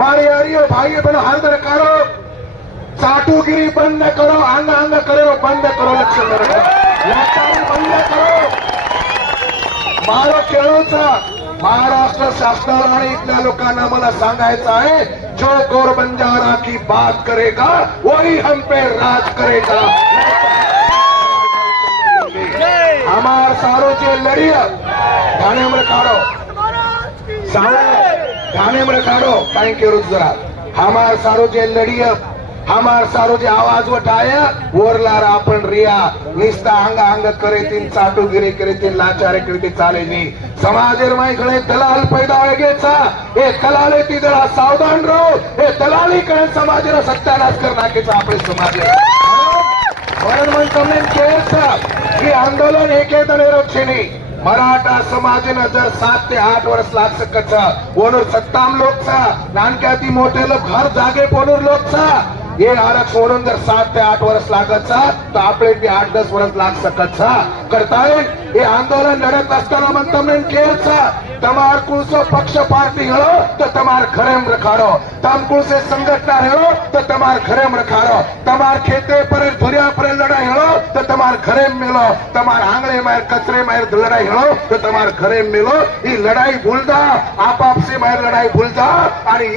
મારી હરિયો ભાઈ બહેનો હાર્દર કરો ચાટુગીરી બંધ કરો આંગ આंग करो बंद करो लक्ष्मण लाचारी बंद करो मारो केळूचा महाराष्ट्र शासनाला आणि इथल्या लोकांना मला सांगायचं आहे जो गोर बंजारा की बात करेगा वही हम पे राज करेगा हमार सारो जे लड़िया गाने में काढो गाने में काढो काय के जरा हमार सारो जे लड़िया हमार सारो जे आवाज उठाया वरलार आपण रिया निस्ता अंग अंग करे तीन चाटुगिरी करे तीन लाचारे करे ती चाले नी समाजेर माई गळे दलाल पैदा होगेचा ए दलाले ती दला सावधान रहो ए दलाली करे समाजेर सत्यानाश कर नाखेचा आपले समाजे म्हणून તમને કહે છે કે આંદોલન એકેતનેરો છે નહીં मराठा समाजाने जर 7 ते 8 वर्ष लाग सकत ओनूर सत्ताम लोक छा नानक्याती मोठे लोक घर जागे पोनूर लोक छा ये आरक्षण म्हणून जर 7 ते 8 वर्ष लागत छा तो आपले बी 8-10 वर्ष लाग सकत छा करताय ये आंदोलन लड़त असताना मन તમને કહે છે તમાર કુલસો પક્ષ પાર્ટી હેળો તો તમાર ઘરેમ રખાડો તમ કુલસે સંગઠના હેળો તો તમાર ઘરેમ રખાડો તમાર ખેતે પર ધુરિયા પર લડાઈ હેળો તો તમાર ઘરેમ મેલો તમાર આંગળે માર કચરે માર લડાઈ હેળો તો તમાર ઘરેમ મેલો ઈ લડાઈ ભૂલતા આપ આપસે માર લડાઈ ભૂલતા અને